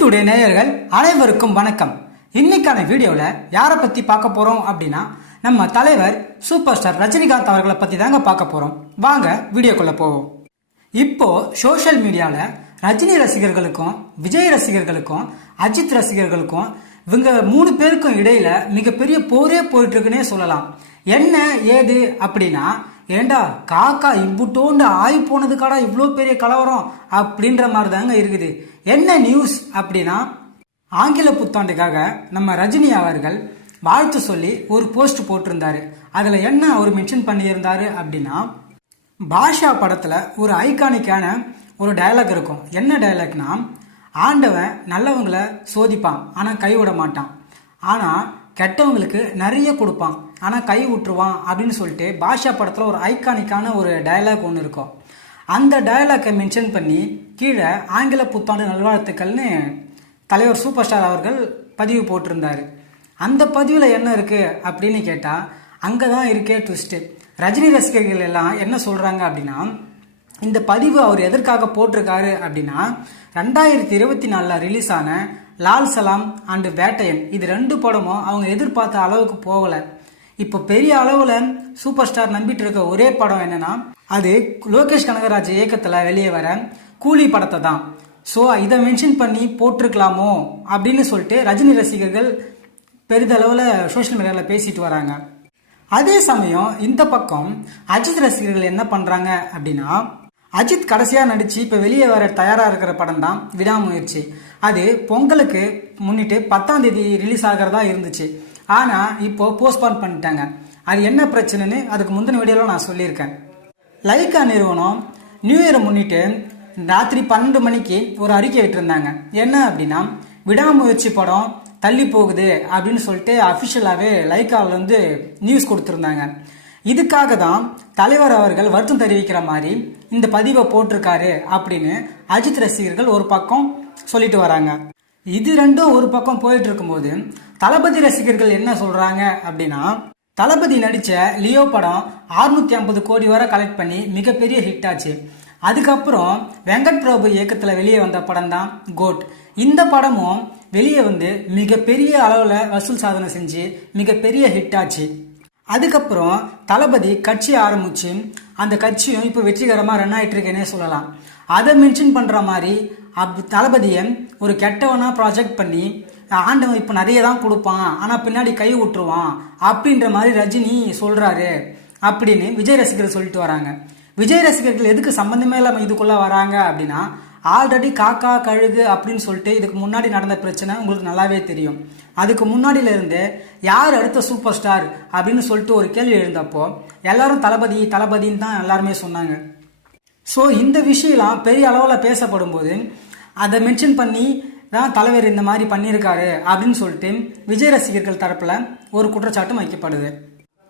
Today நேயர்கள் அனைவருக்கும் வணக்கம். இன்னைக்கான வீடியோவில் யாரை பற்றி பார்க்க போகிறோம் அப்படின்னா நம்ம தலைவர் சூப்பர் ஸ்டார் ரஜினிகாந்த் அவர்களை பற்றி தாங்க பார்க்க போகிறோம் வாங்க வீடியோக்குள்ளே போவோம். இப்போ சோஷியல் மீடியாவில் ரஜினி ரசிகர்களுக்கும் விஜய் ரசிகர்களுக்கும் அஜித் ரசிகர்களுக்கும் இவங்க மூணு பேருக்கும் இடையில மிகப்பெரிய போரே போயிட்டு இருக்குன்னே சொல்லலாம். என்ன ஏது அப்படின்னா ஏண்டா காக்கா இம்புட்டோண்டு ஆய் போனதுக்காடா இவ்வளோ பெரிய கலவரம் அப்படின்ற மாதிரி தாங்க இருக்குது. என்ன நியூஸ் அப்படின்னா ஆங்கில புத்தாண்டுக்காக நம்ம ரஜினி அவர்கள் வாழ்த்து சொல்லி ஒரு போஸ்ட் போட்டிருந்தாரு. அதில் என்ன அவர் மென்ஷன் பண்ணியிருந்தாரு அப்படின்னா பாஷா படத்தில் ஒரு ஐகானிக்கான ஒரு டயலாக் இருக்கும். என்ன டைலாக்னா ஆண்டவன் நல்லவங்களை சோதிப்பான் ஆனால் கைவிட மாட்டான். ஆனால் கெட்டவங்களுக்கு நிறைய கொடுப்பான் ஆனால் கை விட்டுருவான் அப்படின்னு சொல்லிட்டு பாஷா படத்தில் ஒரு ஐகானிக்கான ஒரு டயலாக் ஒன்று இருக்கும். அந்த டயலாக்கை மென்ஷன் பண்ணி கீழே ஆங்கில புத்தாண்டு நல்வாழ்த்துக்கள்னு தலைவர் சூப்பர் ஸ்டார் அவர்கள் பதிவு போட்டிருந்தார். அந்த பதிவில் என்ன இருக்குது அப்படின்னு கேட்டால் அங்கே தான் இருக்கே ட்விஸ்ட்டு ரஜினி ரசிகர்கள் எல்லாம் என்ன சொல்கிறாங்க அப்படின்னா இந்த பதிவு அவர் எதற்காக போட்டிருக்காரு அப்படின்னா ரெண்டாயிரத்தி இருபத்தி நாலில் ரிலீஸ் ஆன லால் சலாம் அண்டு வேட்டையன் இது ரெண்டு படமும் அவங்க எதிர்பார்த்த அளவுக்கு போகலை. இப்போ பெரிய அளவில் சூப்பர் ஸ்டார் நம்பிட்டு இருக்க ஒரே படம் என்னன்னா அது லோகேஷ் கனகராஜ் இயக்கத்தில் வெளியே வர கூலி படத்தை தான். ஸோ இதை மென்ஷன் பண்ணி போட்டிருக்கலாமோ அப்படின்னு சொல்லிட்டு ரஜினி ரசிகர்கள் பெரிதளவில் சோஷியல் மீடியாவில் பேசிட்டு வராங்க. அதே சமயம் இந்த பக்கம் அஜித் ரசிகர்கள் என்ன பண்ணுறாங்க அப்படின்னா அஜித் கடைசியாக நடித்து இப்போ வெளியே வர தயாராக இருக்கிற படம் தான் விடாமுயற்சி. அது பொங்கலுக்கு முன்னிட்டு பத்தாம் தேதி ரிலீஸ் ஆகிறதா இருந்துச்சு. ஆனால் இப்போ போஸ்ட்போன் பண்ணிட்டாங்க. அது என்ன பிரச்சனைன்னு அதுக்கு முந்தின வீடியோவில் நான் சொல்லியிருக்கேன். லைக்கா நிறுவனம் நியூ இயரை முன்னிட்டு ராத்திரி பன்னெண்டு மணிக்கு ஒரு அறிக்கை விட்டுருந்தாங்க. என்ன அப்படின்னா விடாமுயற்சி படம் தள்ளி போகுது அப்படின்னு சொல்லிட்டு அஃபிஷியலாகவே லைக்காவிலேருந்து நியூஸ் கொடுத்துருந்தாங்க. இதுக்காக தான் தலைவர் அவர்கள் வருத்தம் தெரிவிக்கிற மாதிரி இந்த பதிவை போட்டிருக்காரு அப்படின்னு அஜித் ரசிகர்கள் ஒரு பக்கம் சொல்லிட்டு வராங்க. இது ரெண்டும் ஒரு பக்கம் போயிட்டு இருக்கும்போது தளபதி ரசிகர்கள் என்ன சொல்றாங்க அப்படின்னா தளபதி நடித்த லியோ படம் 650 ஐம்பது கோடி வரை கலெக்ட் பண்ணி மிகப்பெரிய ஹிட் ஆச்சு. அதுக்கப்புறம் வெங்கட் பிரபு இயக்கத்தில் வெளியே வந்த படம் தான் கோட் இந்த படமும் வெளியே வந்து மிகப்பெரிய அளவில் வசூல் சாதனை செஞ்சு மிகப்பெரிய ஹிட் ஆச்சு. அதுக்கப்புறம் தளபதி கட்சி ஆரம்பிச்சு அந்த கட்சியும் இப்போ வெற்றிகரமாக ரன் ஆகிட்டுருக்கேனே சொல்லலாம். அதை மென்ஷன் பண்ணுற மாதிரி அப் தளபதியை ஒரு கெட்டவனாக ப்ராஜெக்ட் பண்ணி ஆண்டவன் இப்போ நிறைய தான் கொடுப்பான் ஆனால் பின்னாடி கை விட்டுருவான் அப்படின்ற மாதிரி ரஜினி சொல்கிறாரு அப்படின்னு விஜய் ரசிகர்கள் சொல்லிட்டு வராங்க. விஜய் ரசிகர்கள் எதுக்கு சம்மந்தமே இல்லாமல் இதுக்குள்ளே வராங்க அப்படின்னா ஆல்ரெடி காக்கா கழுகு அப்படின்னு சொல்லிட்டு இதுக்கு முன்னாடி நடந்த பிரச்சனை உங்களுக்கு நல்லாவே தெரியும். அதுக்கு முன்னாடியில இருந்து யார் அடுத்த சூப்பர் ஸ்டார் அப்படின்னு சொல்லிட்டு ஒரு கேள்வி எழுந்தப்போ எல்லாரும் தளபதி தளபதின்னு தான் எல்லாருமே சொன்னாங்க. ஸோ இந்த விஷயம்லாம் பெரிய அளவில் பேசப்படும் போது அதை மென்ஷன் பண்ணி தான் தலைவர் இந்த மாதிரி பண்ணியிருக்காரு அப்படின்னு சொல்லிட்டு விஜய் ரசிகர்கள் தரப்பில் ஒரு குற்றச்சாட்டும் வைக்கப்படுது.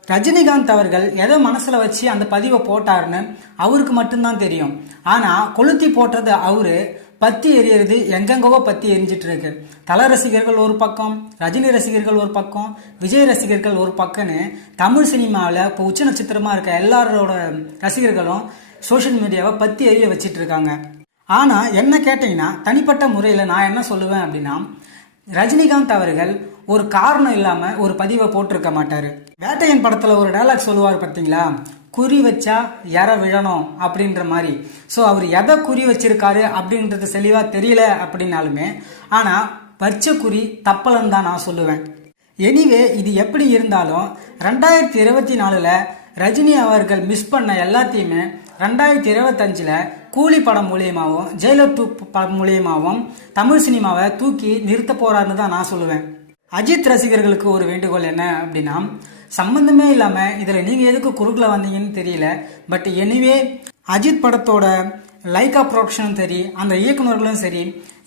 ரஜினிகாந்த் அவர்கள் எதை மனசில் வச்சு அந்த பதிவை போட்டாருன்னு அவருக்கு மட்டும்தான் தெரியும். ஆனால் கொளுத்தி போட்டது அவரு பத்தி எரியறது எங்கெங்கவோ பத்தி எரிஞ்சிட்டு இருக்கு தல ரசிகர்கள் ஒரு பக்கம் ரஜினி ரசிகர்கள் ஒரு பக்கம் விஜய் ரசிகர்கள் ஒரு பக்கம்னு தமிழ் சினிமாவில் இப்போ உச்ச நட்சத்திரமாக இருக்க எல்லாரோட ரசிகர்களும் சோஷியல் மீடியாவை பத்தி எரிய வச்சிட்டு இருக்காங்க ஆனால் என்ன கேட்டிங்கன்னா தனிப்பட்ட முறையில் நான் என்ன சொல்லுவேன் அப்படின்னா ரஜினிகாந்த் அவர்கள் ஒரு காரணம் இல்லாமல் ஒரு பதிவை போட்டிருக்க மாட்டார். வேட்டையன் படத்தில் ஒரு டைலாக் சொல்லுவார் பார்த்தீங்களா குறி வச்சா எற விழணும் அப்படின்ற மாதிரி. ஸோ அவர் எதை குறி வச்சிருக்காரு அப்படின்றது தெளிவாக தெரியல அப்படின்னாலுமே ஆனால் வச்ச குறி தப்பலன்னு தான் நான் சொல்லுவேன். எனிவே இது எப்படி இருந்தாலும் ரெண்டாயிரத்தி இருபத்தி நாலுல ரஜினி அவர்கள் மிஸ் பண்ண எல்லாத்தையுமே ரெண்டாயிரத்தி இருபத்தஞ்சில் கூலி படம் மூலியமாகவும் ஜெயலர் டூ படம் மூலியமாகவும் தமிழ் சினிமாவை தூக்கி நிறுத்த போறாருன்னு தான் நான் சொல்லுவேன். அஜித் ரசிகர்களுக்கு ஒரு வேண்டுகோள் என்ன அப்படின்னா சம்பந்தமே இல்லாமல் இதில் நீங்கள் எதுக்கு குறுக்கில் வந்தீங்கன்னு தெரியல பட் எனிவே அஜித் படத்தோட லைகா ப்ரொடக்ஷனும் சரி அந்த இயக்குநர்களும் சரி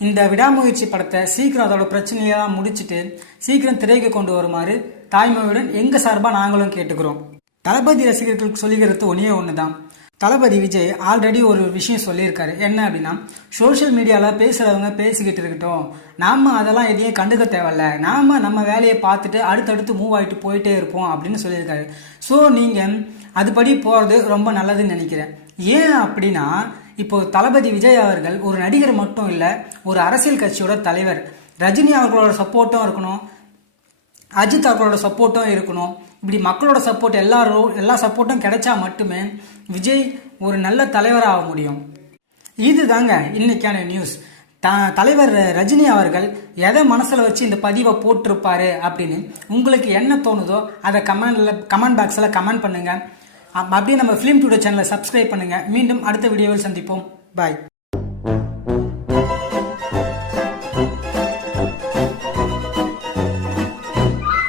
இந்த விடாமுயற்சி படத்தை சீக்கிரம் அதோட பிரச்சனையெல்லாம் முடிச்சுட்டு சீக்கிரம் திரைக்கு கொண்டு வருமாறு தாய்மையுடன் எங்கள் சார்பாக நாங்களும் கேட்டுக்கிறோம். தளபதி ரசிகர்களுக்கு சொல்லிக்கிறது ஒன்றே ஒன்று தான் தளபதி விஜய் ஆல்ரெடி ஒரு விஷயம் சொல்லியிருக்காரு. என்ன அப்படின்னா சோஷியல் மீடியாவில் பேசுகிறவங்க பேசிக்கிட்டு இருக்கட்டும். நாம் அதெல்லாம் எதையும் கண்டுக்க தேவையில்ல. நாம் நம்ம வேலையை பார்த்துட்டு அடுத்தடுத்து மூவ் ஆகிட்டு போயிட்டே இருப்போம் அப்படின்னு சொல்லியிருக்காரு. ஸோ நீங்கள் அதுபடி போகிறது ரொம்ப நல்லதுன்னு நினைக்கிறேன். ஏன் அப்படின்னா இப்போ தளபதி விஜய் அவர்கள் ஒரு நடிகர் மட்டும் இல்லை ஒரு அரசியல் கட்சியோட தலைவர். ரஜினி அவர்களோட சப்போர்ட்டும் இருக்கணும். அஜித் அவர்களோட சப்போர்ட்டும் இருக்கணும். இப்படி மக்களோட சப்போர்ட் எல்லாரும் எல்லா சப்போர்ட்டும் கிடைச்சா மட்டுமே விஜய் ஒரு நல்ல தலைவராக முடியும். இதுதாங்க இன்னைக்கான நியூஸ் த தலைவர் ரஜினி அவர்கள் எதை மனசில் வச்சு இந்த பதிவை போட்டிருப்பாரு அப்படின்னு உங்களுக்கு என்ன தோணுதோ அதை கமெண்டில் கமெண்ட் பாக்ஸில் கமெண்ட் பண்ணுங்கள் அப்படியே நம்ம ஃபிலிம் டுடே சேனலை சப்ஸ்கிரைப் பண்ணுங்க. மீண்டும் அடுத்த வீடியோவில் சந்திப்போம். பாய்